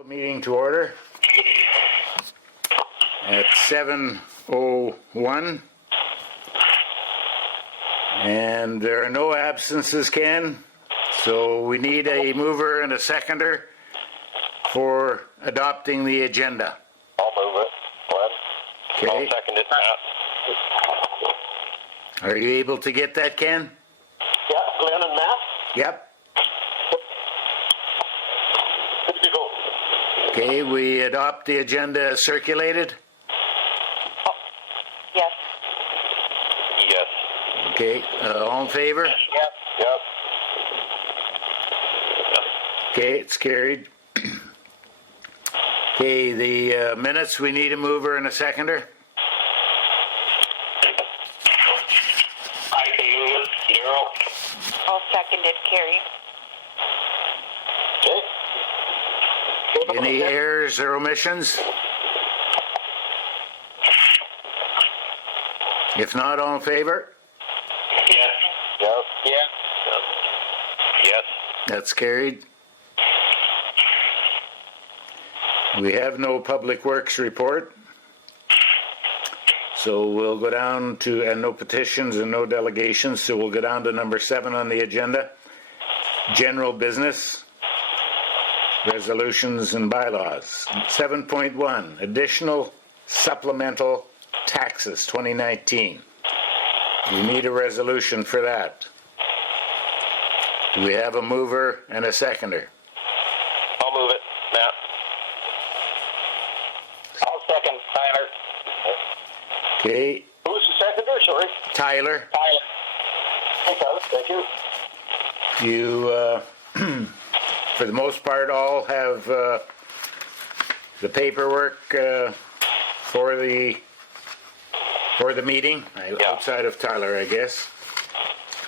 The meeting to order at 7:01, and there are no absences, Ken, so we need a mover and a seconder for adopting the agenda. I'll move it, Glen. Okay. I'll second it, Matt. Are you able to get that, Ken? Yeah, Glen and Matt? Yep. Good to go. Okay, we adopt the agenda as circulated. Yes. Yes. Okay, all in favor? Yep. Yep. Okay, it's carried. Okay, the minutes, we need a mover and a seconder. I can move it, Darryl. I'll second it, Carrie. Okay. Any errors or omissions? If not, all in favor? Yes. Yep. Yes. Yes. That's carried. We have no Public Works report. So we'll go down to, and no petitions and no delegations, so we'll go down to number 7 on the agenda. General business, resolutions and bylaws. 7.1, Additional Supplemental Taxes 2019. We need a resolution for that. Do we have a mover and a seconder? I'll move it, Matt. I'll second, Tyler. Okay, Who's the seconder, sorry? Tyler, Tyler. Okay, thank you. you, for the most part, all have the paperwork for the meeting, outside of Tyler, I guess.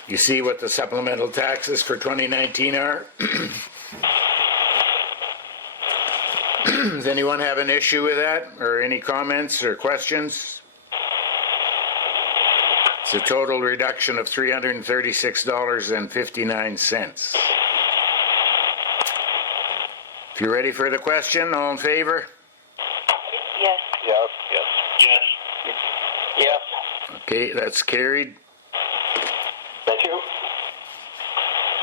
You see what the supplemental taxes for 2019 are. Does anyone have an issue with that, or any comments or questions? It's a total reduction of $336.59. If you're ready for the question, all in favor? Yes. Yes. Yes. Yes. Yes. Okay, that's carried. Thank you.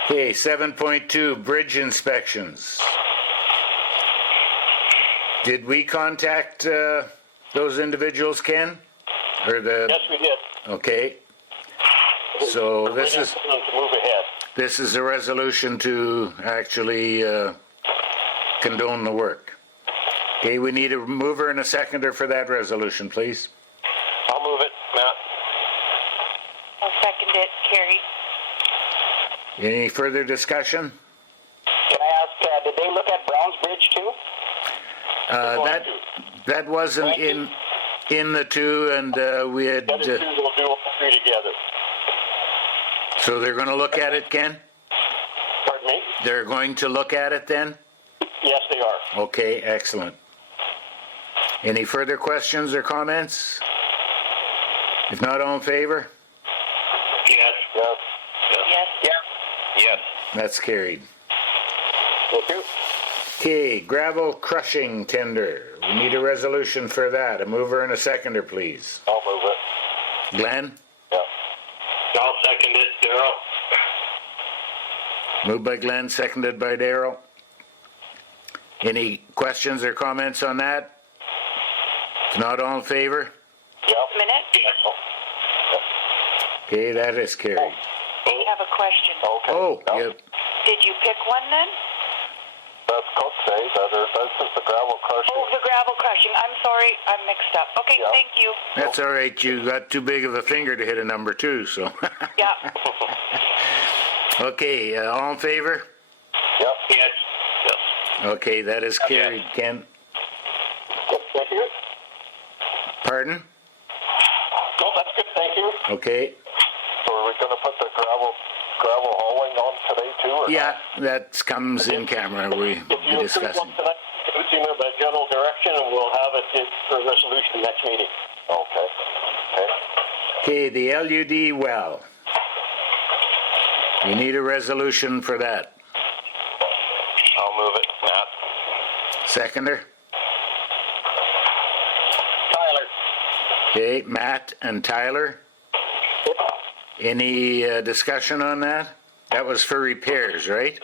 Okay, 7.2, bridge inspections. Did we contact those individuals, Ken? Or the? Yes, we did. Okay. So this is To move ahead. a resolution to actually condone the work. Okay, we need a mover and a seconder for that resolution, please. I'll move it, Matt. I'll second it, Carrie. Any further discussion? Can I ask, did they look at Brown's Bridge too? That wasn't in the two, and we had. The other two will do all three together. So they're going to look at it, Ken? Pardon me? They're going to look at it then? Yes, they are. Okay, excellent. Any further questions or comments? If not, all in favor? Yes. Yes. Yes. Yes. Yes. That's carried. Thank you. Okay, gravel crushing tender. We need a resolution for that. A mover and a seconder, please. I'll move it. Glen? Yeah. I'll second it, Darryl. Moved by Glen, seconded by Darryl. Any questions or comments on that? If not, all in favor? Yep. A minute. Yes. Okay, that is carried. I have a question. Okay. Oh, Yep. yep. Did you pick one then? That's could say that this is the gravel crushing. Oh, the gravel crushing. I'm sorry. I'm mixed up. Okay, Yeah. thank you. That's all right. You got too big of a finger to hit a number 2, so. Yeah. Okay, all in favor? Yep. Yes. Yes. Okay, that is carried, Ken. Thank you. Pardon? No, that's good. Thank you. Okay. So are we going to put the gravel hauling on today too? Or Yeah, that comes in camera. We'll be discussing. Tonight, it's in the general direction, and we'll have it for resolution next meeting. Okay. Okay, the LUD well. We need a resolution for that. I'll move it, Matt. Seconder? Tyler. Okay, Matt and Tyler. Any discussion on that? That was for repairs, right?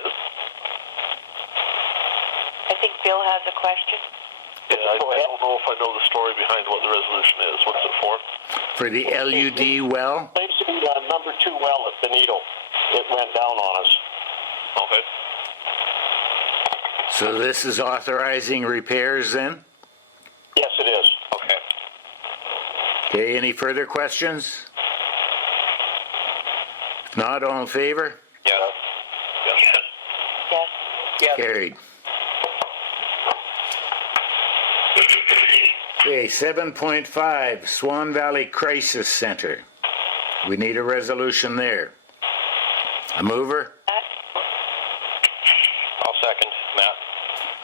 I think Bill has a question. Yeah, I don't know if I know the story behind what the resolution is. What's it for? For the LUD well? Basically, number 2 well at Benito. It went down on us. Okay. So this is authorizing repairs then? Yes, it is. Okay. Okay, any further questions? If not, all in favor? Yeah. Yes. Yes. Yes. Carried. Okay, 7.5, Swan Valley Crisis Center. We need a resolution there. A mover? I'll second. Matt.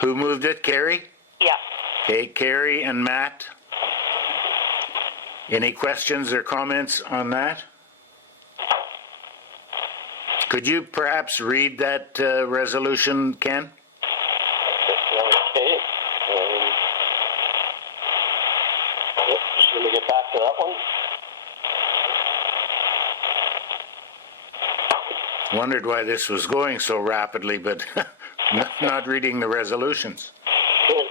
Who moved it? Carrie? Yeah. Okay, Carrie and Matt. Any questions or comments on that? Could you perhaps read that resolution, Ken? Okay. Just let me get back to that one. Wondered why this was going so rapidly, but not reading the resolutions. The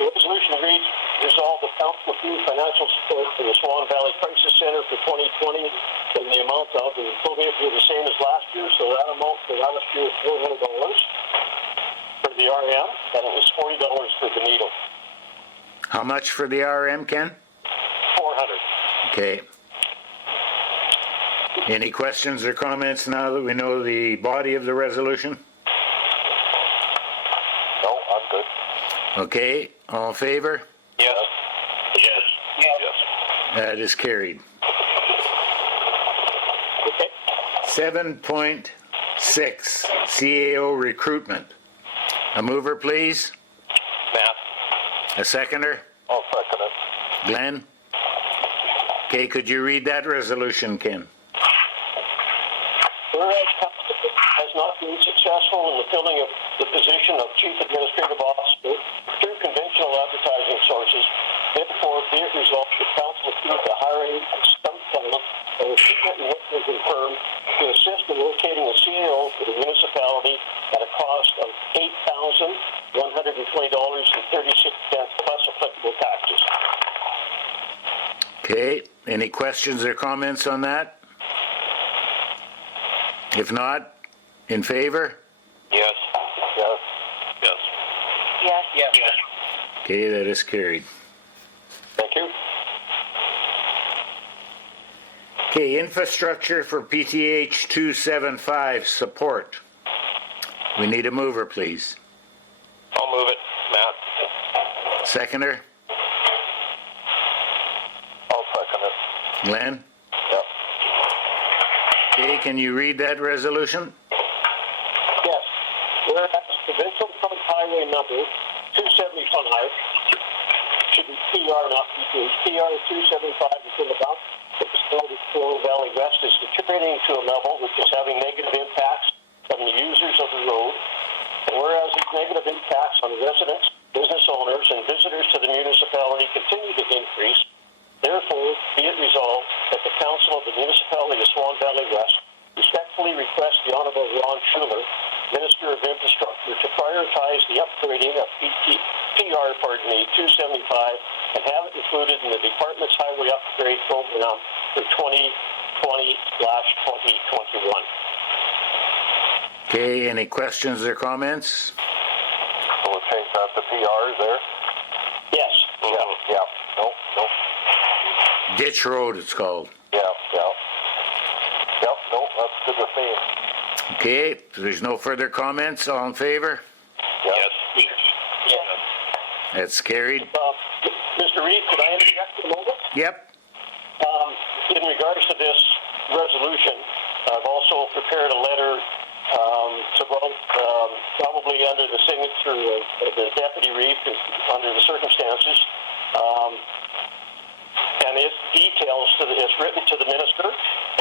resolution reads, resolve the council approve financial support for the Swan Valley Crisis Center for 2020 in the amount of, and it'll be the same as last year, so that amount for last year was $400 for the RM, and it was $40 for Benito. How much for the RM, Ken? 400. Okay. Any questions or comments now that we know the body of the resolution? No, I'm good. Okay, all in favor? Yes. Yes. Yes. That is carried. Okay. 7.6, CAO recruitment. A mover, please. Matt. A seconder. I'll second it. Glen. Okay, could you read that resolution, Ken? Whereas council has not been successful in the filling of the position of Chief Administrative Officer through conventional advertising sources, therefore be it resolved that council approve the hiring of some talent or recruitment working firm to assist in locating a CAO for the municipality at a cost of $8,120.36 plus applicable taxes. Okay, any questions or comments on that? If not, in favor? Yes. Yes. Yes. Yes. Yes. Okay, that is carried. Thank you. Okay, infrastructure for PTH 275 support. We need a mover, please. I'll move it. Matt. Seconder, I'll second it. Glen. Yep. Okay, can you read that resolution? Yes. Whereas provincial fund highway number 275 should be PR, not PT. PR 275 is in the box. The facility Swan Valley West is deteriorating to a level which is having negative impacts on the users of the road. And whereas these negative impacts on residents, business owners, and visitors to the municipality continue to increase, therefore, be it resolved that the Council of the Municipality of Swan Valley West respectfully request the Honorable Ron Schuler, Minister of Infrastructure, to prioritize the upgrading of PR 275 and have it included in the department's highway upgrade program for 2020/2021. Okay, any questions or comments? So we'll change that to PR there? Yes. Yeah. Yeah. No. Ditch Road, it's called. Yeah. Yeah. Yep. No, that's good with me. Okay, if there's no further comments, all in favor? Yes. Yes. That's carried. Mr. Reeve, could I interject for a moment? Yep. In regards to this resolution, I've also prepared a letter to vote, probably under the signature of the Deputy Reeve, under the circumstances. And it details, it's written to the Minister,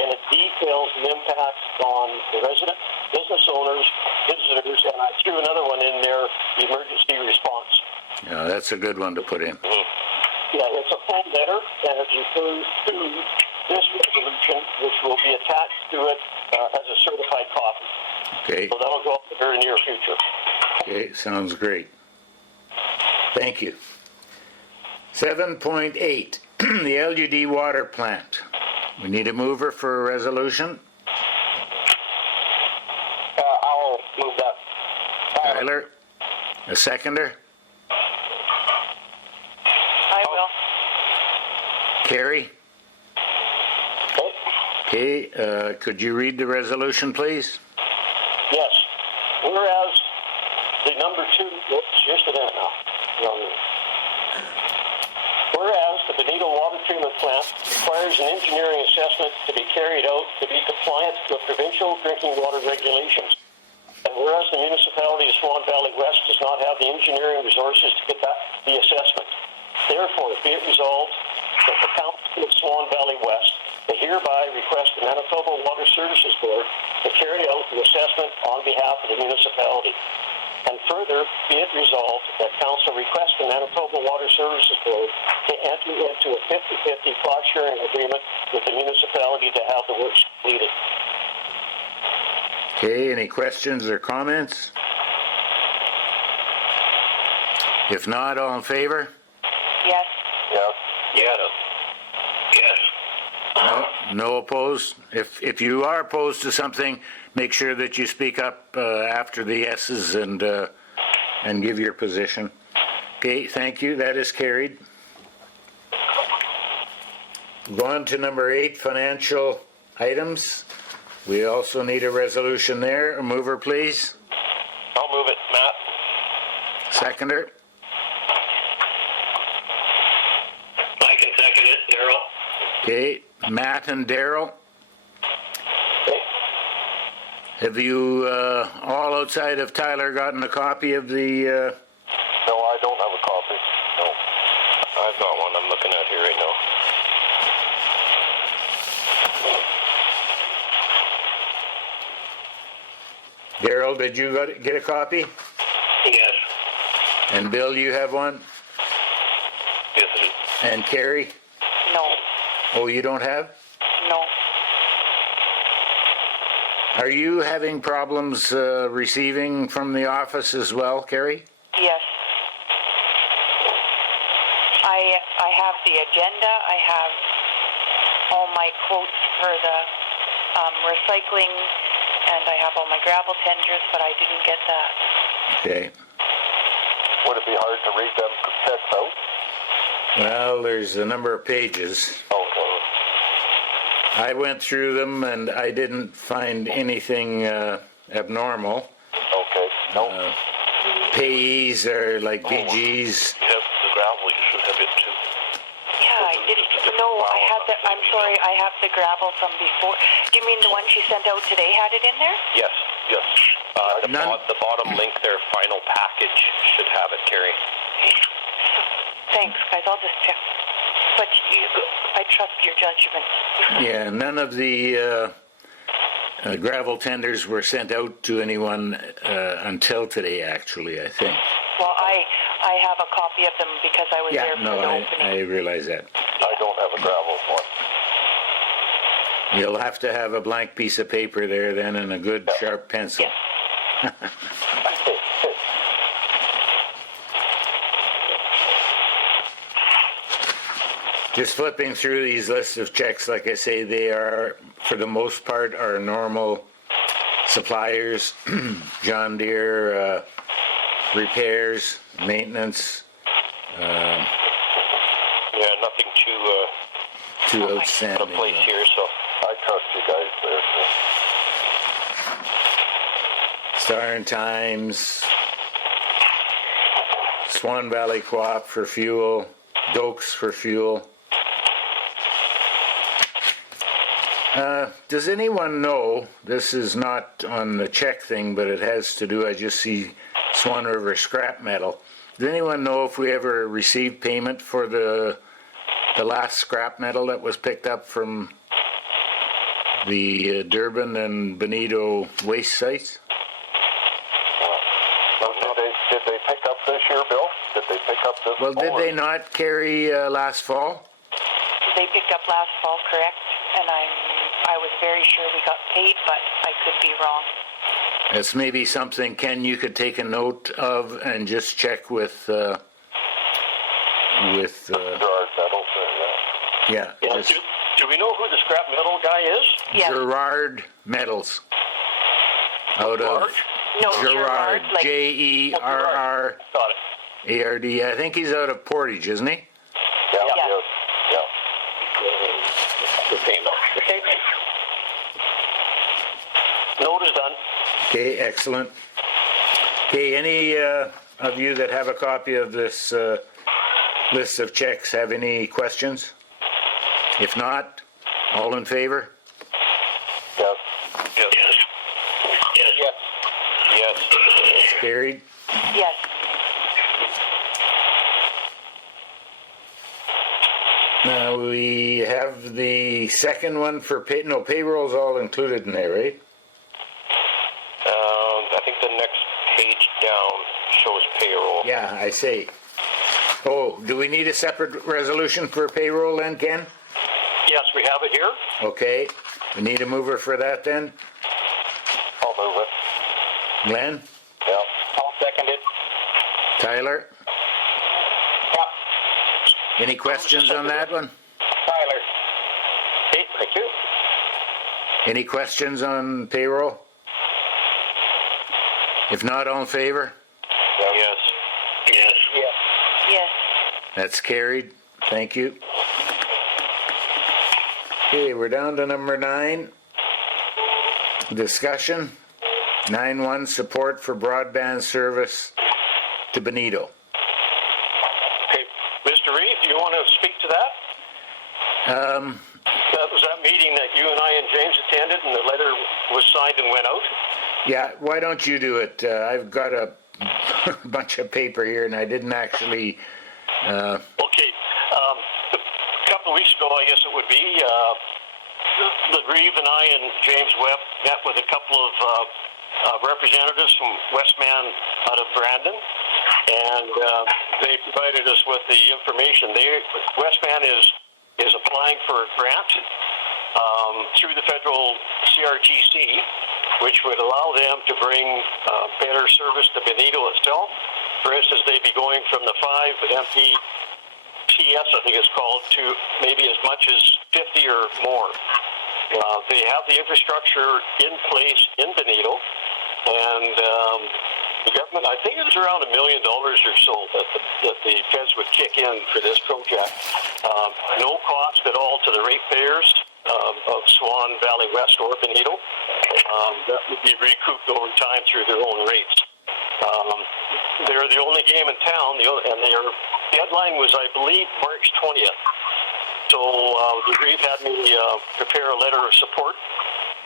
and it details the impact on the residents, business owners, visitors, and I threw another one in there, the emergency response. Yeah, that's a good one to put in. Yeah, it's a full letter, and it refers to this resolution, which will be attached to it as a certified copy. Okay. So that'll go up in the very near future. Okay, sounds great. Thank you. 7.8, the LUD water plant. We need a mover for a resolution. I'll move that. Tyler, a seconder. I will. Carrie? Okay. Okay, could you read the resolution, please? Yes. Whereas the number 2, oops, just a minute now. Whereas the Bonito Water Treatment Plant requires an engineering assessment to be carried out to be compliant with provincial drinking water regulations. And whereas the Municipality of Swan Valley West does not have the engineering resources to conduct the assessment, therefore be it resolved that the Council of Swan Valley West hereby request the Manitoba Water Services Board to carry out the assessment on behalf of the municipality. And further, be it resolved that Council requests the Manitoba Water Services Board to enter into a 50-50 cost-sharing agreement with the municipality to have the works completed. Okay, any questions or comments? If not, all in favor? Yes. Yeah. Yes. No opposed? If you are opposed to something, make sure that you speak up after the yeses and give your position. Okay, thank you. That is carried. Go on to number 8, financial items. We also need a resolution there. A mover, please. I'll move it, Matt. Seconder. I can second it, Darryl. Okay, Matt and Darryl. Have you all outside of Tyler gotten a copy of the? No, I don't have a copy. No. I've got one I'm looking at here right now. Darryl, did you get a copy? Yes. And Bill, you have one? Yes, it is. And Carrie? No. Oh, you don't have? No. Are you having problems receiving from the office as well, Carrie? Yes. I have the agenda. I have all my quotes for the recycling, and I have all my gravel tenders, but I didn't get that. Okay. Would it be hard to read them checks out? Well, there's a number of pages. Okay. I went through them and I didn't find anything abnormal. Okay. No. Payees are like BGs. You have the gravel, you should have it too. Yeah, I didn't. No, I have the. I'm sorry, I have the gravel from before. Do you mean the one she sent out today had it in there? Yes, yes. The bottom link there, final package, should have it, Carrie. Thanks, guys. I'll just check. But I trust your judgment. Yeah, none of the gravel tenders were sent out to anyone until today, actually, I think. Well, I have a copy of them because I was there for the opening. I realize that. I don't have a gravel one. You'll have to have a blank piece of paper there then and a good sharp pencil. Yes. Just flipping through these lists of checks, like I say, they are, for the most part, our normal suppliers, John Deere, repairs, maintenance. Yeah, nothing Too out of outstanding. place here, so I trust you guys there. Star and Times, Swan Valley Co-op for fuel, Dokes for fuel. Does anyone know, this is not on the check thing, but it has to do, I just see Swan River scrap metal. Does anyone know if we ever received payment for the last scrap metal that was picked up from the Durban and Benito waste sites. Did they pick up this year, Bill? Did they pick up this Well, did fall? they not carry last fall? They picked up last fall, correct? And I was very sure we got paid, but I could be wrong. That's maybe something, Ken, you could take a note of and just check with Gerard Metals and yeah, Yeah, just do we know who the scrap metal guy is? Yes. Gerard Metals. Out of No, Gerard, like Gerrard. Got it. I think he's out of Portage, isn't he? Yeah. Yeah. Yeah. Good name, though. Okay. Note is done. Okay, excellent. Okay, any of you that have a copy of this list of checks have any questions? If not, all in favor? Yes. Yes. Yes. Yes. Yes. Carried. yes. Now we have the second one for payroll's all included in there, right? I think the next page down shows payroll. Yeah, I see. Oh, do we need a separate resolution for payroll then, Ken? Yes, we have it here. Okay, we need a mover for that then. I'll move it. Glen, Yeah. I'll second it. Tyler, Yeah. any questions on that one? Tyler. Okay, thank you. Any questions on payroll? If not, all in favor? Yes. Yes. Yes. Yes. That's carried. Thank you. Okay, we're down to number 9. Discussion. 9.1, support for broadband service to Benito. Okay, Mr. Reeve, do you want to speak to that? That was that meeting that you and I and James attended, and the letter was signed and went out. Yeah, why don't you do it? I've got a bunch of paper here, and I didn't actually... Okay, a couple of weeks ago, I guess it would be, the Reeve and I and James Webb met with a couple of representatives from Westman out of Brandon, and they provided us with the information. Westman is applying for a grant through the federal CRTC, which would allow them to bring better service to Benito itself. For instance, they'd be going from the 5 Mbps, I think it's called, to maybe as much as 50 or more. They have the infrastructure in place in Benito, and the government, I think it's around $1 million or so that the feds would kick in for this project. No cost at all to the ratepayers of Swan, Valley West, or Benito. That would be recouped over time through their own rates. They're the only game in town, and their deadline was, I believe, March 20th. So the Reeve had me prepare a letter of support,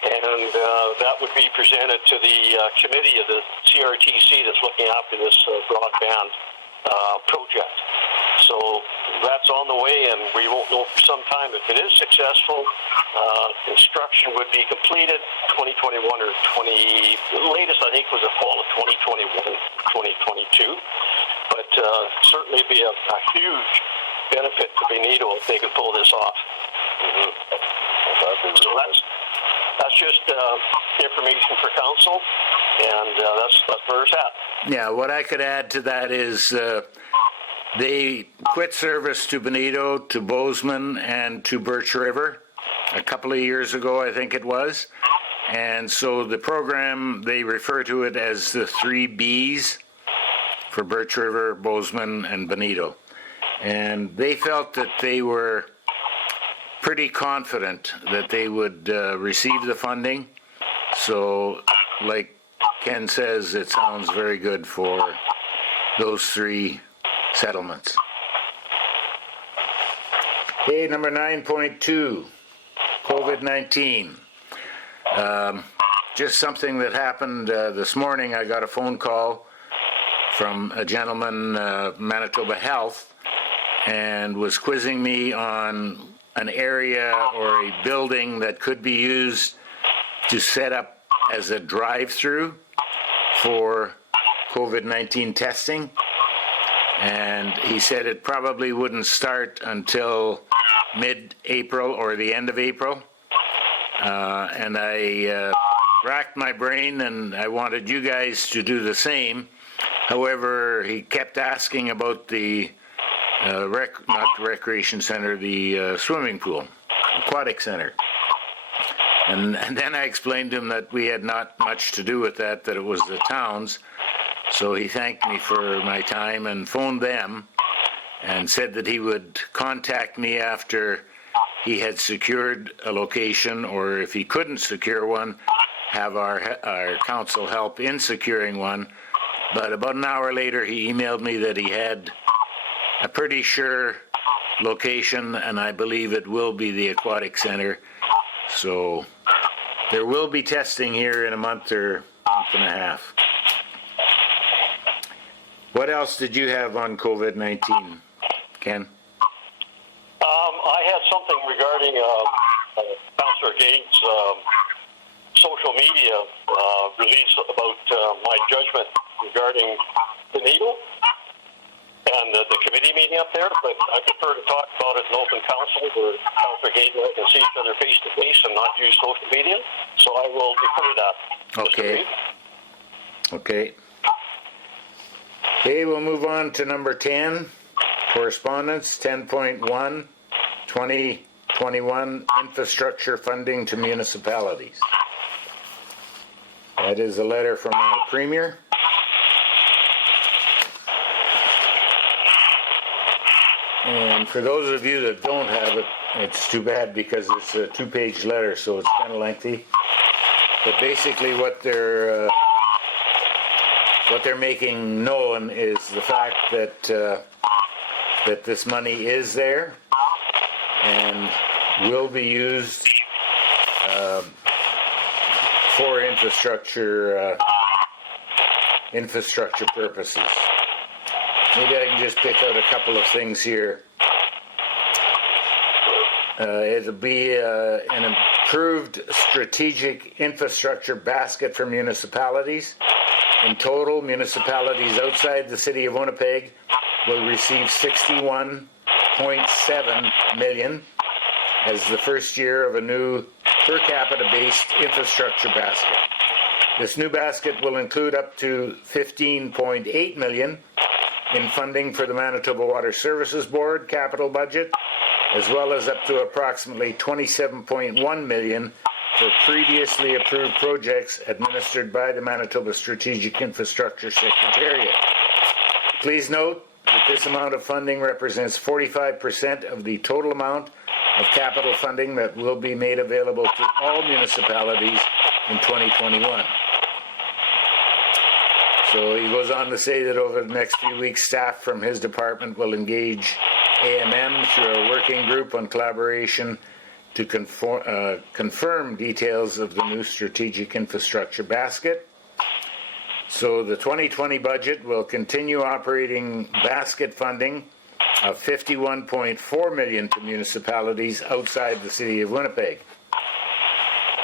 and that would be presented to the committee of the CRTC that's looking after this broadband project. So that's on the way, and we won't know for some time if it is successful. Construction would be completed 2021 or the latest, I think, was the fall of 2021, 2022. But certainly be a huge benefit to Benito if they could pull this off. Mm-hmm. So that's just information for council, and that's where it's at. Yeah, what I could add to that is they quit service to Benito, to Bozeman, and to Birch River a couple of years ago, I think it was. And so the program, they refer to it as the 3 Bs for Birch River, Bozeman, and Benito. And they felt that they were pretty confident that they would receive the funding. So, like Ken says, it sounds very good for those 3 settlements. Okay, number 9.2, COVID-19. Just something that happened this morning. I got a phone call from a gentleman, Manitoba Health, and was quizzing me on an area or a building that could be used to set up as a drive-through for COVID-19 testing. And he said it probably wouldn't start until mid-April or the end of April. And I racked my brain, and I wanted you guys to do the same. However, he kept asking about the not the recreation center, the swimming pool, aquatic center. And then I explained to him that we had not much to do with that it was the town's. So he thanked me for my time and phoned them and said that he would contact me after he had secured a location, or if he couldn't secure one, have our council help in securing one. But about an hour later, he emailed me that he had a pretty sure location, and I believe it will be the aquatic center. So there will be testing here in a month or month and a half. What else did you have on COVID-19, Ken? I had something regarding Councillor Gade's social media release about my judgment regarding the needle and the committee meeting up there, but I prefer to talk about it in open council where Councillor Gade and I can see each other face to face and not use social media, so I will defer that. Okay. Okay. Okay, we'll move on to number 10, correspondence, 10.1, 2021 infrastructure funding to municipalities. That is a letter from our Premier. And for those of you that don't have it, it's too bad because it's a 2-page letter, so it's kind of lengthy. But basically what they're making known is the fact that that this money is there and will be used for infrastructure purposes. Maybe I can just pick out a couple of things here. It'll be an improved strategic infrastructure basket for municipalities. In total, municipalities outside the city of Winnipeg will receive $61.7 million as the first year of a new per capita based infrastructure basket. This new basket will include up to $15.8 million in funding for the Manitoba Water Services Board capital budget, as well as up to approximately $27.1 million for previously approved projects administered by the Manitoba Strategic Infrastructure Secretariat. Please note that this amount of funding represents 45% of the total amount of capital funding that will be made available to all municipalities in 2021. So he goes on to say that over the next few weeks, staff from his department will engage AMM through a working group on collaboration to confirm details of the new strategic infrastructure basket. So the 2020 budget will continue operating basket funding of $51.4 million to municipalities outside the city of Winnipeg.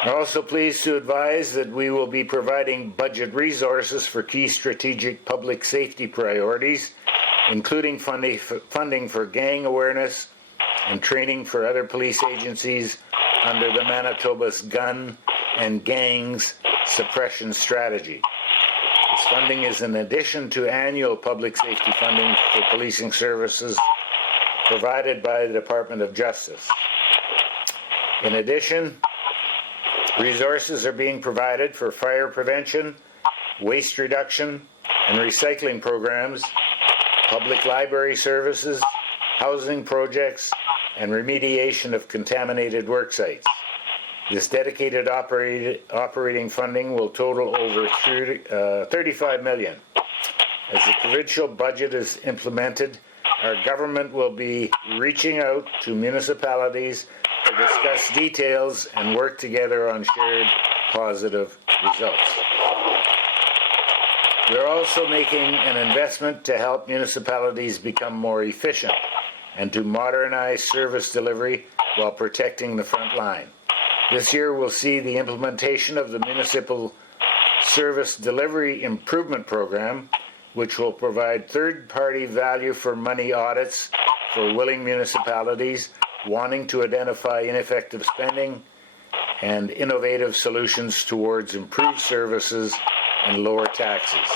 I'm also pleased to advise that we will be providing budget resources for key strategic public safety priorities, including funding for gang awareness and training for other police agencies under the Manitoba's Gun and Gangs Suppression Strategy. This funding is in addition to annual public safety funding for policing services provided by the Department of Justice. In addition, resources are being provided for fire prevention, waste reduction and recycling programs, public library services, housing projects, and remediation of contaminated work sites. This dedicated operating funding will total over $35 million. As the provincial budget is implemented, our government will be reaching out to municipalities to discuss details and work together on shared positive results. We're also making an investment to help municipalities become more efficient. and to modernize service delivery while protecting the front line. This year will see the implementation of the Municipal Service Delivery Improvement Program, which will provide third-party value for money audits for willing municipalities wanting to identify ineffective spending and innovative solutions towards improved services and lower taxes.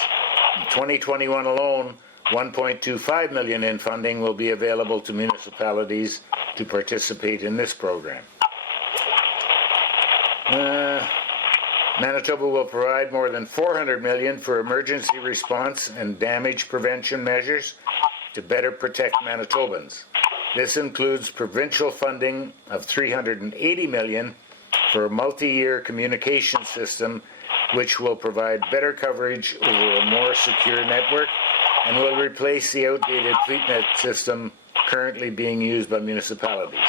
In 2021 alone, $1.25 million in funding will be available to municipalities to participate in this program. Manitoba will provide more than $400 million for emergency response and damage prevention measures to better protect Manitobans. This includes provincial funding of $380 million for a multi-year communication system which will provide better coverage over a more secure network and will replace the outdated FleetNet system currently being used by municipalities.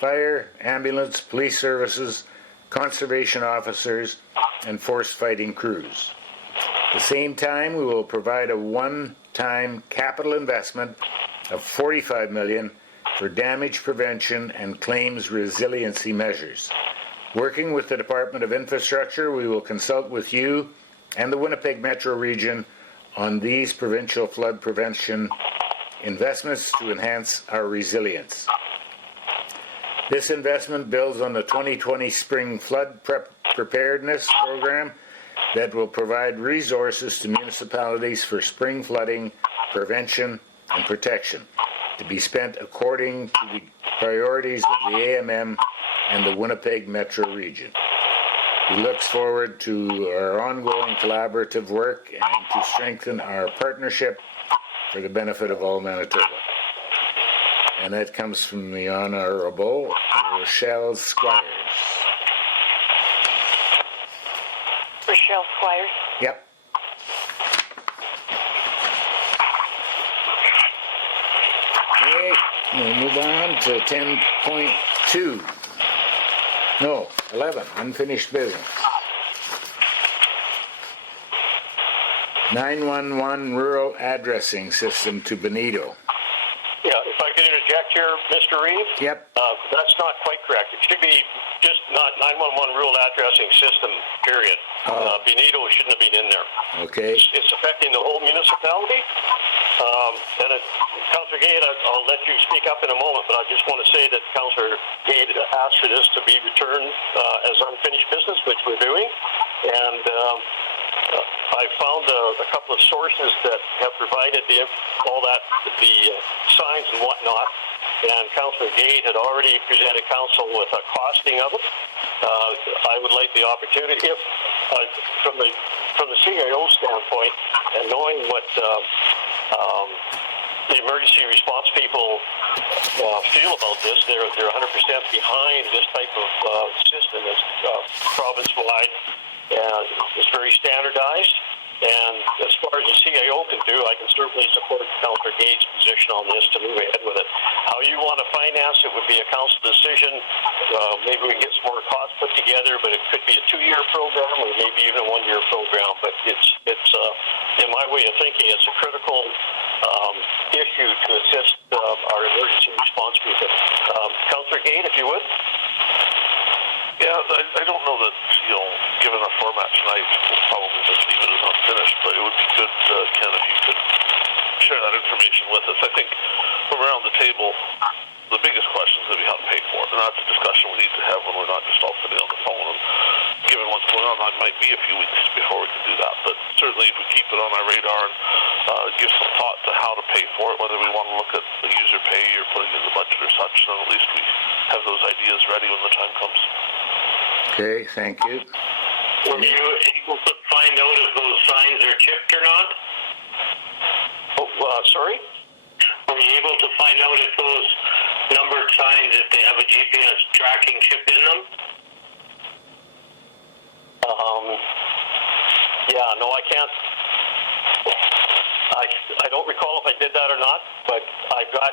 Fire, ambulance, police services, conservation officers, and force fighting crews. At the same time, we will provide a one-time capital investment of $45 million for damage prevention and claims resiliency measures. Working with the Department of Infrastructure, we will consult with you and the Winnipeg Metro region on these provincial flood prevention investments to enhance our resilience. This investment builds on the 2020 Spring Flood Preparedness Program that will provide resources to municipalities for spring flooding, prevention, and protection, to be spent according to the priorities of the AMM and the Winnipeg Metro region. He looks forward to our ongoing collaborative work and to strengthen our partnership for the benefit of all Manitoba. And that comes from the Honourable Rochelle Squires. Rochelle Squires. Yep. Okay, we'll move on to 10.2. No, 11, unfinished business. 911 rural addressing system to Benito. Yeah, if I could interject here, Mr. Reeve? Yep. That's not quite correct. It should be just not 911 rural addressing system, period. Benito shouldn't have been in there. Okay. It's affecting the whole municipality. Councillor Gade, I'll let you speak up in a moment, but I just want to say that Councillor Gade asked for this to be returned as unfinished business, which we're doing. And I found a couple of sources that have provided the signs and whatnot, and Councillor Gade had already presented council with a costing of it. I would like the opportunity, if from the CIO standpoint, and knowing what the emergency response people feel about this, they're 100% behind this type of system. It's province-wide, and it's very standardized. And as far as the CIO can do, I can certainly support Councillor Gade's position on this to move ahead with it. How you want to finance it would be a council decision. Maybe we can get some more costs put together, but it could be a 2-year program or maybe even a 1-year program. But it's in my way of thinking, it's a critical issue to assist our emergency response people. Councillor Gade, if you would. Yeah, I don't know that, given our format tonight, we'll probably just leave it as unfinished, but it would be good, Ken, if you could share that information with us. I think from around the table, the biggest question is going to be how to pay for it, and that's a discussion we need to have when we're not just all sitting on the phone. And given what's going on, that might be a few weeks before we can do that, but certainly if we keep it on our radar and give some thought to how to pay for it, whether we want to look at the user pay or putting it in the budget or such, then at least we have those ideas ready when the time comes. Okay, thank you. Were you able to find out if those signs are chipped or not? Sorry? Were you able to find out if those numbered signs, if they have a GPS tracking chip in them? Yeah, no, I can't. I don't recall if I did that or not, but I got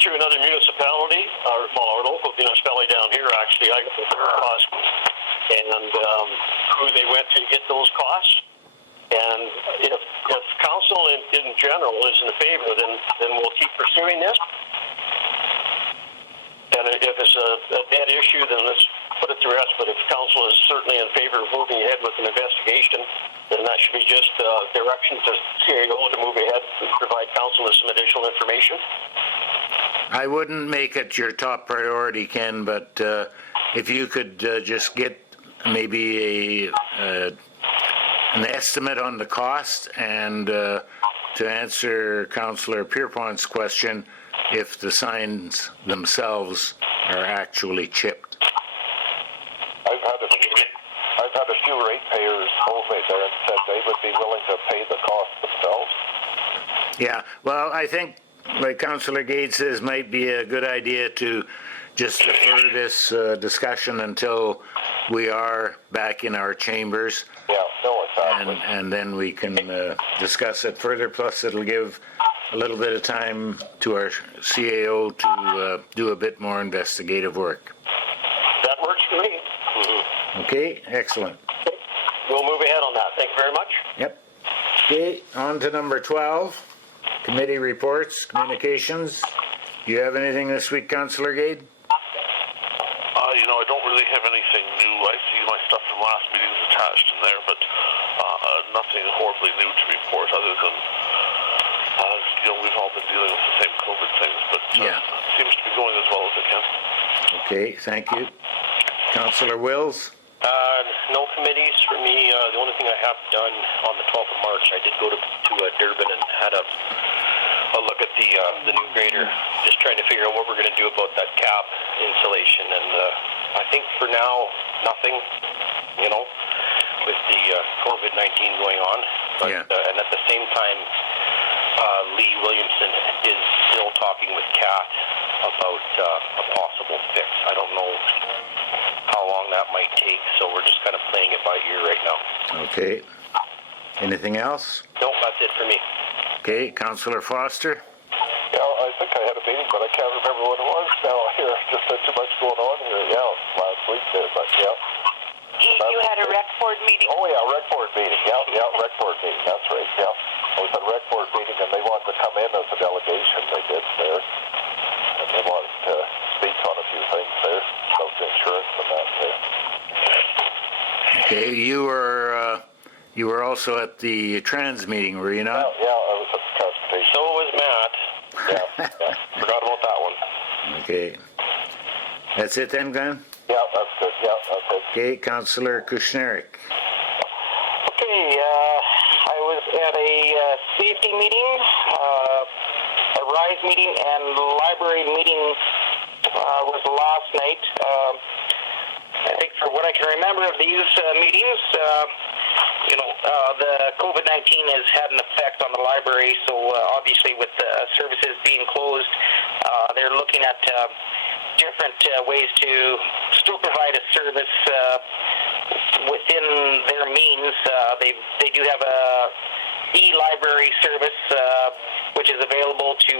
through another municipality, our local municipality down here, actually, I got the cost and who they went to get those costs. And if if council in general is in favor, then we'll keep pursuing this. And if it's a dead issue, then let's put it to rest. But if council is certainly in favor of moving ahead with an investigation, then that should be just direction to CAO to move ahead and provide council with some additional information. I wouldn't make it your top priority, Ken, but if you could just get maybe an estimate on the cost, and to answer Councillor Pierrepont's question, if the signs themselves are actually chipped. I've had a few ratepayers hold me there and said they would be willing to pay the cost themselves. Yeah, well, I think, like Councillor Gade says, might be a good idea to just defer this discussion until we are back in our chambers. Yeah, no, exactly. And then we can discuss it further. Plus, it'll give a little bit of time to our CAO to do a bit more investigative work. That works for me. Okay, excellent. We'll move ahead on that. Thank you very much. Yep. Okay, on to number 12, committee reports, communications. Do you have anything this week, Councillor Gade? I don't really have anything new. I see my stuff from last meeting is attached in there, but nothing horribly new to report other than, we've all been dealing with the same COVID things, but it seems to be going as well as it can. Okay, thank you. Councillor Wills? No committees for me. The only thing I have done on the 12th of March, I did go to Durban and had a look at the new grader, just trying to figure out what we're going to do about that cab insulation. And I think for now, nothing, with the COVID-19 going on. But, and at the same time, Lee Williamson is still talking with Kat about a possible fix. I don't know how long that might take, so we're just kind of playing it by ear right now. Okay. Anything else? Nope, that's it for me. Okay, Councillor Foster? Yeah, I think I had a meeting, but I can't remember what it was now. Here, just had too much going on here. Yeah, last week there, but yeah. You had a rec board meeting? Oh yeah, rec board meeting. Yeah, rec board meeting. That's right. Yeah, I was at a rec board meeting, and they wanted to come in as a delegation. They did there, and they wanted to speak on a few things there about the insurance and that there. Okay, you were also at the trans meeting, were you not? Yeah, I was at the transportation. So was Matt. Yeah. Forgot about that one. Okay. That's it then, Glen? Yeah, that's good. Yeah, that's it. Okay, Councillor Kushniryk. Okay, I was at a safety meeting, a RISE meeting, and library meeting was last night. I think for what I can remember of these meetings, the COVID-19 has had an effect on the library, so obviously with the services being closed, they're looking at different ways to still provide a service within their means. They do have a e-library service which is available to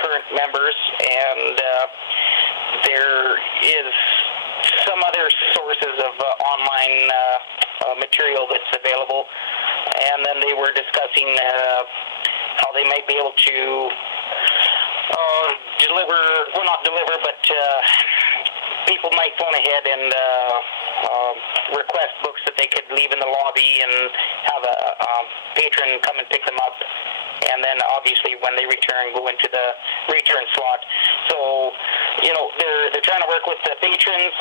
current members, and there is some other sources of online material that's available. And then they were discussing how they might be able to people might phone ahead and request books that they could leave in the lobby and have a patron come and pick them up, and then obviously when they return, go into the return slot. So, they're trying to work with the patrons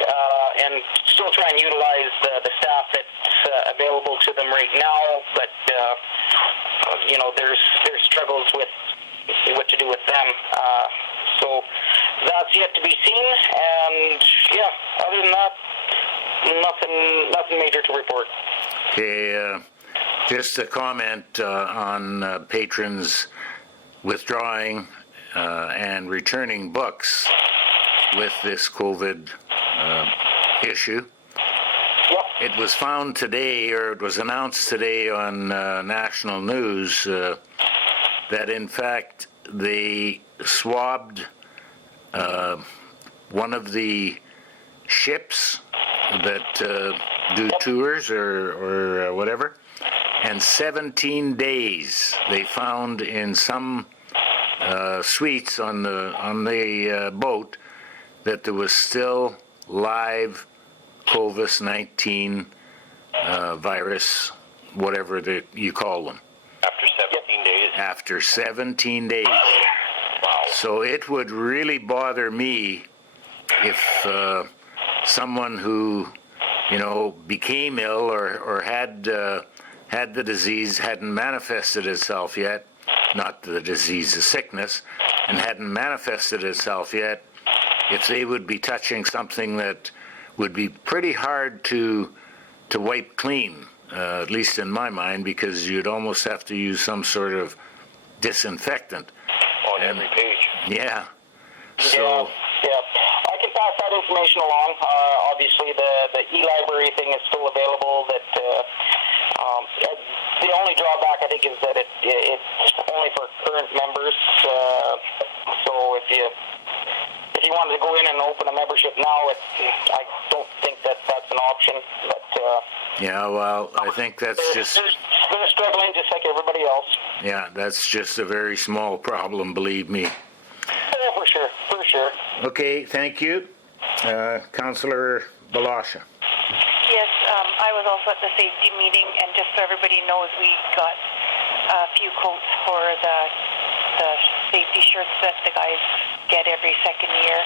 and still try and utilize the staff that's available to them right now, but there's struggles with what to do with them. So that's yet to be seen, and other than that, nothing major to report. Okay, just a comment on patrons withdrawing and returning books with this COVID issue. It was found today, or it was announced today on national news that in fact they swabbed one of the ships that do tours or whatever, and 17 days they found in some suites on the boat that there was still live COVID-19 virus, whatever you call them. After 17 days? After 17 days. Wow. So it would really bother me if someone who, became ill or had the disease hadn't manifested itself yet, not the disease, the sickness, and hadn't manifested itself yet, if they would be touching something that would be pretty hard to wipe clean, at least in my mind, because you'd almost have to use some sort of disinfectant. On every page. Yeah. So. Yeah. I can pass that information along. Obviously, the e-library thing is still available. The only drawback, I think, is that it's only for current members. So if you wanted to go in and open a membership now, I don't think that's an option. But Yeah, well, I think that's just... They're struggling just like everybody else. Yeah, that's just a very small problem, believe me. Yeah, for sure. Okay, thank you. Councillor Blosha. Yes, I was also at the safety meeting, and just so everybody knows, we got a few quotes for the safety shirts that the guys get every second year.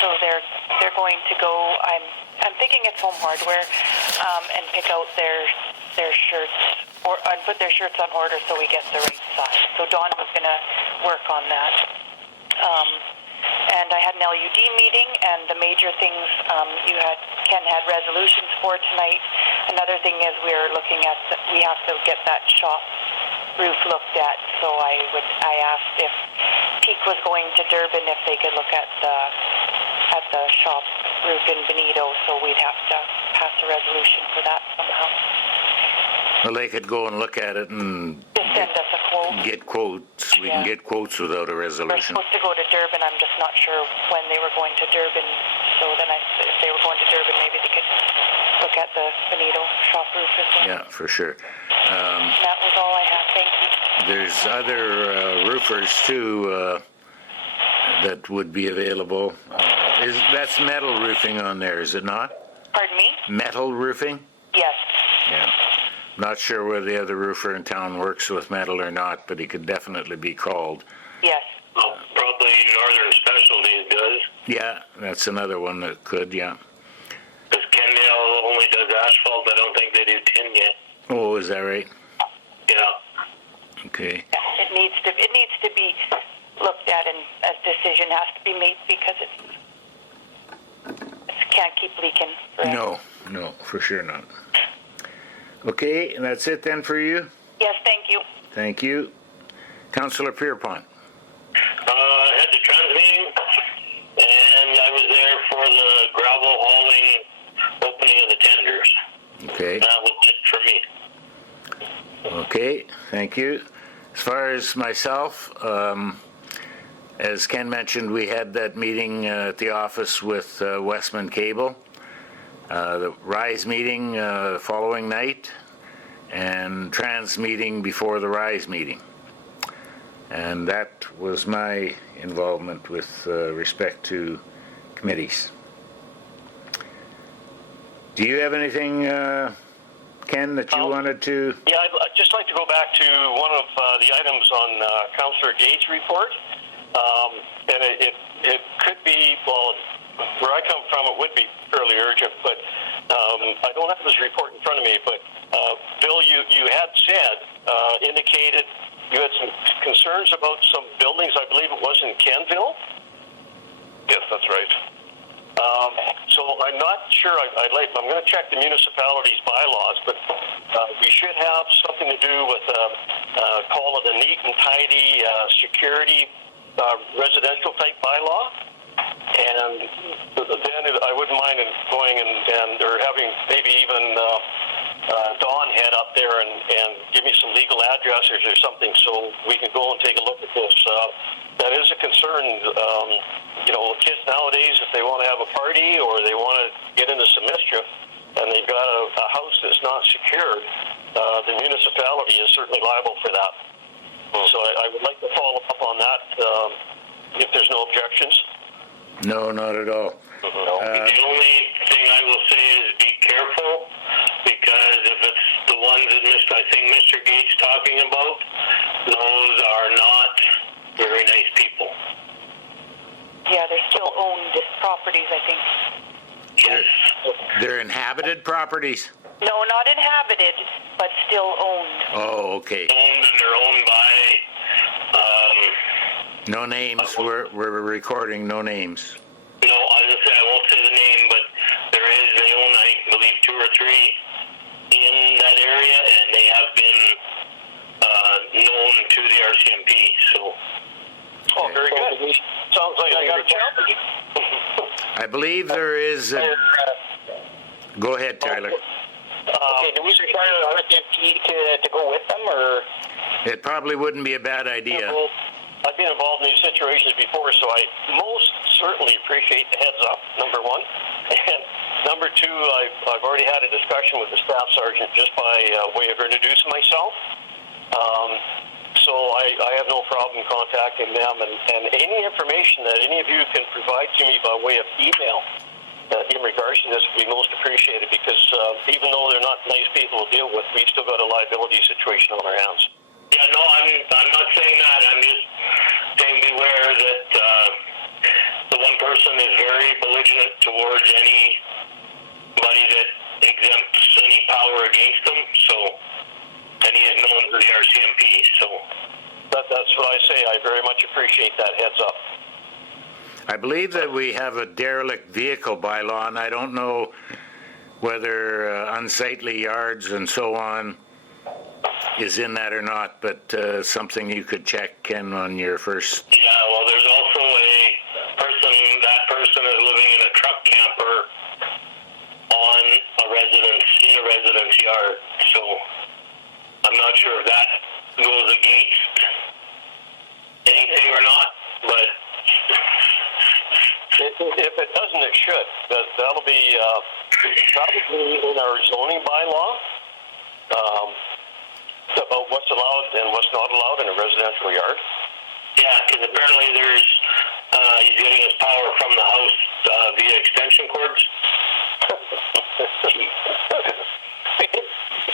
So they're going to go. I'm thinking it's Home Hardware, and pick out their shirts and put their shirts on order so we get the right size. So Dawn was going to work on that. And I had an LUD meeting, and the major things Ken had resolutions for tonight. Another thing is we have to get that shop roof looked at. So I asked if Peak was going to Durban if they could look at the shop roof in Benito. So we'd have to pass a resolution for that somehow. Well, they could go and look at it and Just send us a quote. get quotes. We can get quotes without a We're resolution. supposed to go to Durban. I'm just not sure when they were going to Durban. So then if they were going to Durban, maybe they could look at the Benito shop roof as well. Yeah, for sure. That was all I had. Thank you. There's other roofers too that would be available. That's metal roofing on there, is it not? Pardon me? Metal roofing? Yes. Yeah. Not sure whether the other roofer in town works with metal or not, but he could definitely be called. Yes. Well, probably Northern Specialties does. Yeah, that's another one that could, yeah. Because Kendale only does asphalt. I don't think they do tin yet. Oh, is that right? Yeah. Okay. Yeah, it needs to be looked at, and a decision has to be made because it can't keep leaking forever. No, for sure not. Okay, and that's it then for you? Yes, thank you. Thank you. Councillor Pierrepont. I had the trans meeting, and I was there for the gravel hauling opening of the tenders. Okay. That was it for me. Okay, thank you. As far as myself, as Ken mentioned, we had that meeting at the office with Westman Cable. The RISE meeting the following night, and Trans meeting before the RISE meeting. And that was my involvement with respect to committees. Do you have anything, Ken, that you wanted to? Yeah, I'd just like to go back to one of the items on Councillor Gade's report. And it could be, well, where I come from, it would be fairly urgent, but I don't have his report in front of me. But Bill, you had said, indicated you had some concerns about some buildings. I believe it was in Canville. Yes, that's right. So I'm not sure. I'm going to check the municipality's bylaws, but we should have something to do with call it a neat and tidy security residential type bylaw. And then I wouldn't mind going and or having maybe even Dawn head up there and give me some legal addresses or something so we can go and take a look at this. That is a concern. Kids nowadays, if they want to have a party or they want to get into some mischief and they've got a house that's not secured, municipality is certainly liable for that. So I would like to follow up on that if there's no objections. No, not at all. The only thing I will say is be careful, because if it's the ones that I think Mr. Gade's talking about, those are not very nice people. Yeah, they're still owned properties, I think. Yes. They're inhabited properties? No, not inhabited, but still owned. Oh, okay. Owned, and they're owned by, No names. We're recording no names. no, I was going to say, I won't say the name, but they own, I believe, 2 or 3 in that area, and they have been known to the RCMP, so. Oh, very good. Sounds like I got a job. I believe there is a... Go ahead, Tyler. Okay, do we require the RCMP to go with them, or? It probably wouldn't be a bad idea. Well, I've been involved in these situations before, so I most certainly appreciate the heads up, number one. And number two, I've already had a discussion with the staff sergeant just by way of introducing myself. So I have no problem contacting them, and any information that any of you can provide to me by way of email in regards to this would be most appreciated, because even though they're not nice people to deal with, we've still got a liability situation on our hands. Yeah, no, I'm not saying that. I'm just saying beware that the one person is very belligerent towards anybody that exempts any power against them. So, and he is known to the RCMP. So That's what I say. I very much appreciate that heads up. I believe that we have a derelict vehicle bylaw, and I don't know whether unsightly yards and so on is in that or not, but something you could check, Ken, on your first. yeah, well, there's also that person is living in a truck camper on a residence yard. So I'm not sure if that goes against anything or not, but if it doesn't, it should. That'll be probably in our zoning bylaw about what's allowed and what's not allowed in a residential yard. yeah, because apparently he's getting his power from the house via extension cords.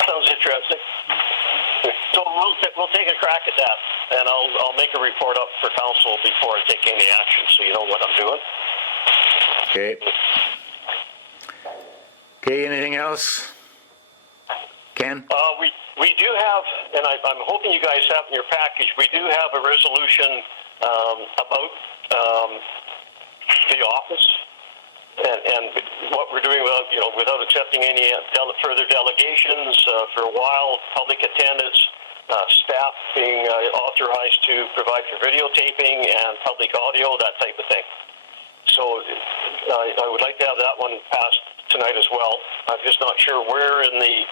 Sounds interesting. So we'll take a crack at that, and I'll make a report up for council before I take any action, so you know what I'm doing. Okay. Okay, anything else? Ken? We do have, and I'm hoping you guys have in your package, we do have a resolution about the office and what we're doing without accepting any further delegations for a while, public attendance, staff being authorized to provide for videotaping and public audio, that type of thing. So I would like to have that one passed tonight as well. I'm just not sure where in the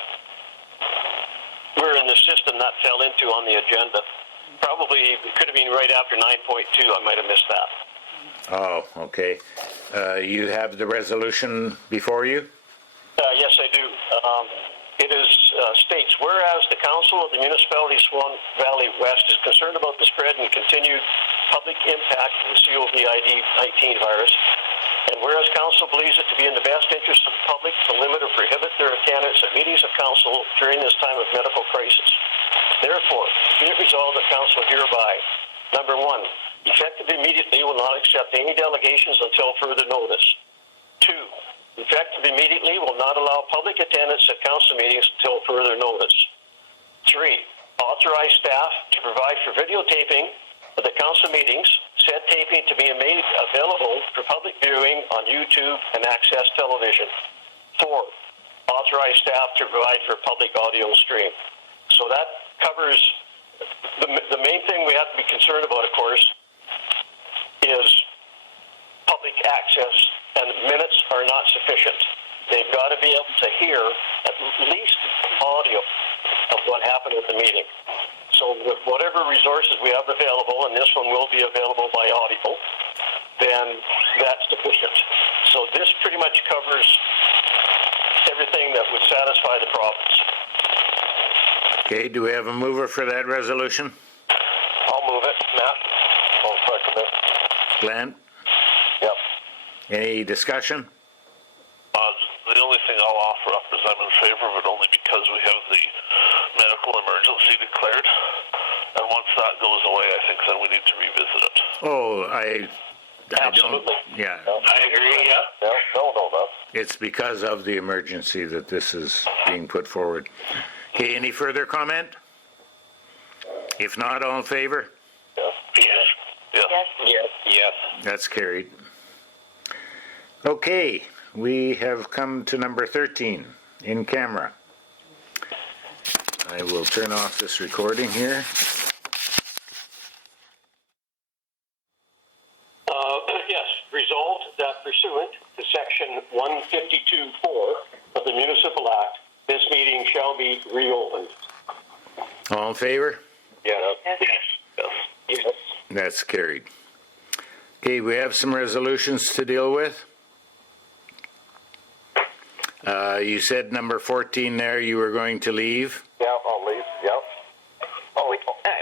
system that fell into on the agenda. Probably it could have been right after 9.2. I might have missed that. Oh, okay. You have the resolution before you? Yes, I do. It states, whereas the Council of the Municipality of Swan Valley West is concerned about the spread and continued public impact of the COVID-19 virus, and whereas Council believes it to be in the best interest of the public to limit or prohibit their attendance at meetings of Council during this time of medical crisis. Therefore, be it resolved that Council hereby, number 1, effective immediately will not accept any delegations until further notice. 2, effective immediately will not allow public attendance at council meetings until further notice. 3, authorize staff to provide for videotaping of the council meetings, said taping to be made available for public viewing on YouTube and Access Television. 4, authorize staff to provide for public audio stream. So that covers the main thing we have to be concerned about, of course, is public access, and minutes are not sufficient. They've got to be able to hear at least audio of what happened at the meeting. So with whatever resources we have available, and this one will be available by audio, then that's sufficient. So this pretty much covers everything that would satisfy the province. Okay, do we have a mover for that resolution? I'll move it, Matt. I'll second it. Glen? Yep. Any discussion? The only thing I'll offer up is I'm in favor of it only because we have the medical emergency declared. And once that goes away, I think then we need to revisit it. Oh, I Absolutely. don't, yeah. I agree, yeah. Yeah, no, that's, It's because of the emergency that this is being put forward. Okay, any further comment? If not, all in favor? yes. Yes. Yes. Yes. That's carried. Okay, we have come to number 13, in camera. I will turn off this recording here. Yes, resolved that pursuant to section 152.4 of the Municipal Act, this meeting shall be reopened. All in favor? Yeah, Yes. Yes. That's carried. Okay, we have some resolutions to deal with. You said number 14 there you were going to leave. yeah, I'll leave, yeah. Oh,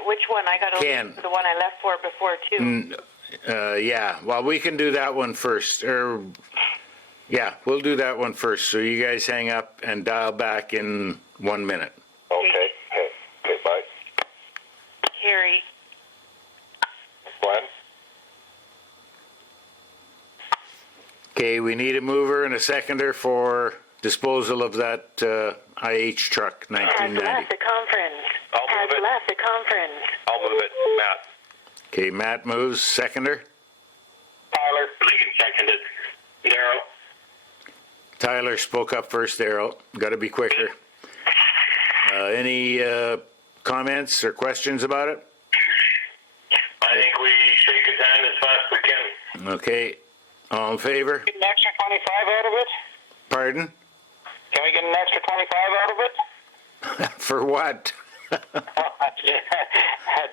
Which one? I got to Ken. leave the one I left for before, too. Yeah, well, we can do that one first. Yeah, we'll do that one first. So you guys hang up and dial back in 1 minute. okay, bye. Carrie. Glenn? Okay, we need a mover and a seconder for disposal of that IH truck, Has 1990. left the conference. I'll move Has it. left the conference. I'll move it, Matt. Okay, Matt moves, seconder. Tyler. Seconded. Darryl? Tyler spoke up first, Darryl. Got to be quicker. Any comments or questions about it? I think we shake his hand as fast as we can. Okay, all in favor? Get an extra 25 out of it? Pardon? Can we get an extra 25 out of it? For what?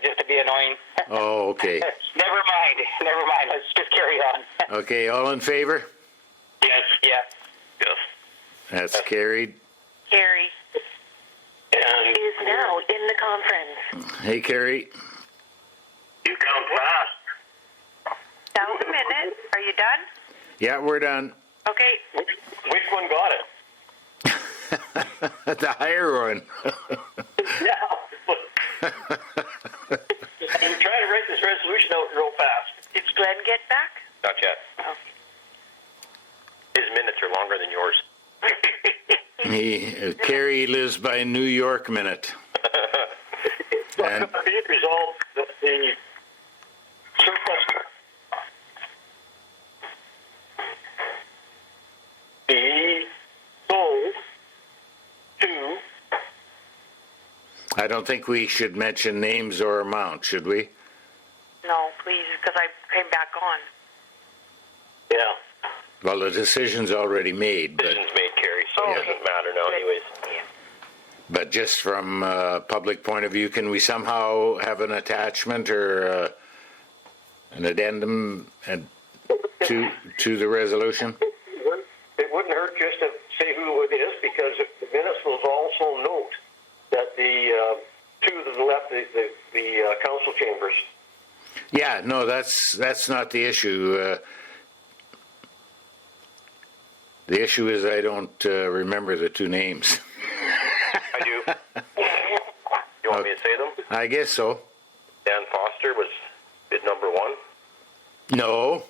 Just to be annoying. Oh, okay. Never mind. Let's just carry on. Okay, all in favor? Yes. Yeah. Yes. That's carried. Carrie And is now in the conference. Hey, Carrie. you count fast. Now a minute. Are you done? Yeah, we're done. Okay. Which one got it? The higher one. Yeah. I'm trying to write this resolution out real fast. Did Glen get back? Not yet. Oh. His minutes are longer than yours. Carrie lives by New York minute. And Be it resolved that the surplus be sold to, I don't think we should mention names or amount, should we? No, please, because I came back on. yeah, Well, the decision's already made, Decision's made, Carrie, so it doesn't matter now anyways. but just from a public point of view, can we somehow have an attachment or an addendum to the resolution? it wouldn't hurt just to say who it is, because the minutes will also note that the two that left the council chambers. Yeah, no, that's not the issue. The issue is I don't remember the two names. I do. You want me to say them? I guess so. Dan Foster was bid number 1. No,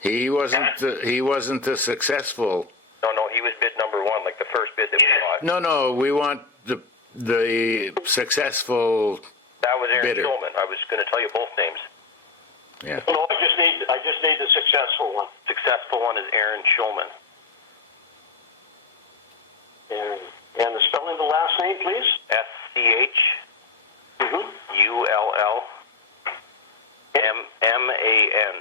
he wasn't the successful. No, he was bid number 1, like the first bid that we bought. No, we want the successful. That was Aaron bidder. Schulman. I was going to tell you both names. Yeah. No, I just need the successful one. Successful one is Aaron Schulman. And the spelling of the last name, please. SCHULLMAN.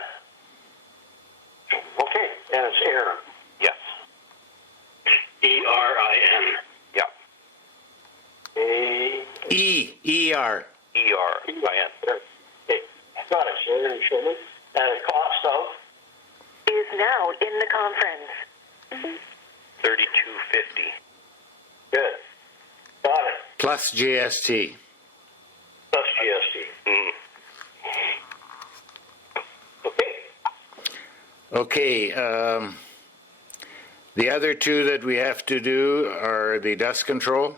Okay, and it's Aaron. Yes. ERIN. Yeah. ER. ERIN. Okay, got it. Aaron Sherman. At a cost of Is now in the conference. $32.50. good. Got it. plus GST. Plus GST. Okay. Okay, the other two that we have to do are the dust control.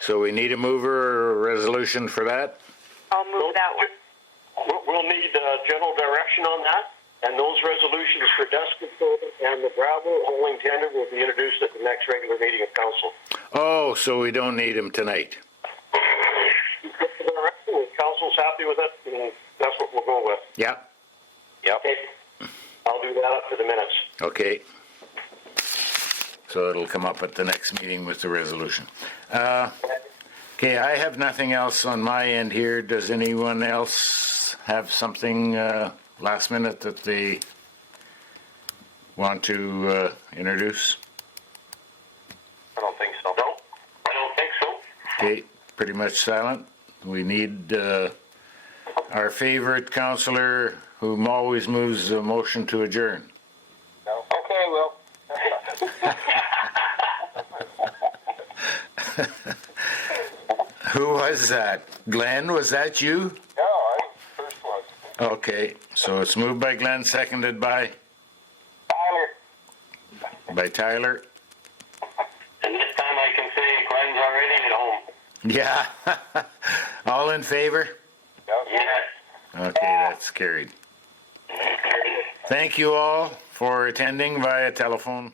So we need a mover or a resolution for that. I'll move that one. We'll need general direction on that, and those resolutions for dust control and the gravel hauling tender will be introduced at the next regular meeting of council. Oh, so we don't need them tonight. If council's happy with it, then that's what we'll go with. Yeah, Okay. I'll do that up for the minutes. okay. So it'll come up at the next meeting with the resolution. Okay, I have nothing else on my end here. Does anyone else have something last minute that they want to introduce? I don't think so. No, I don't think so. Okay, pretty much silent. We need our favorite councillor who always moves a motion to adjourn. No. Okay, well. Who was that? Glen, was that you? No, I was the first one. Okay, so it's moved by Glen, seconded by Tyler. Tyler. And this time I can say Glen's already at home. Yeah. All in favor? Yes. Okay, that's carried. Thank you all for attending via telephone.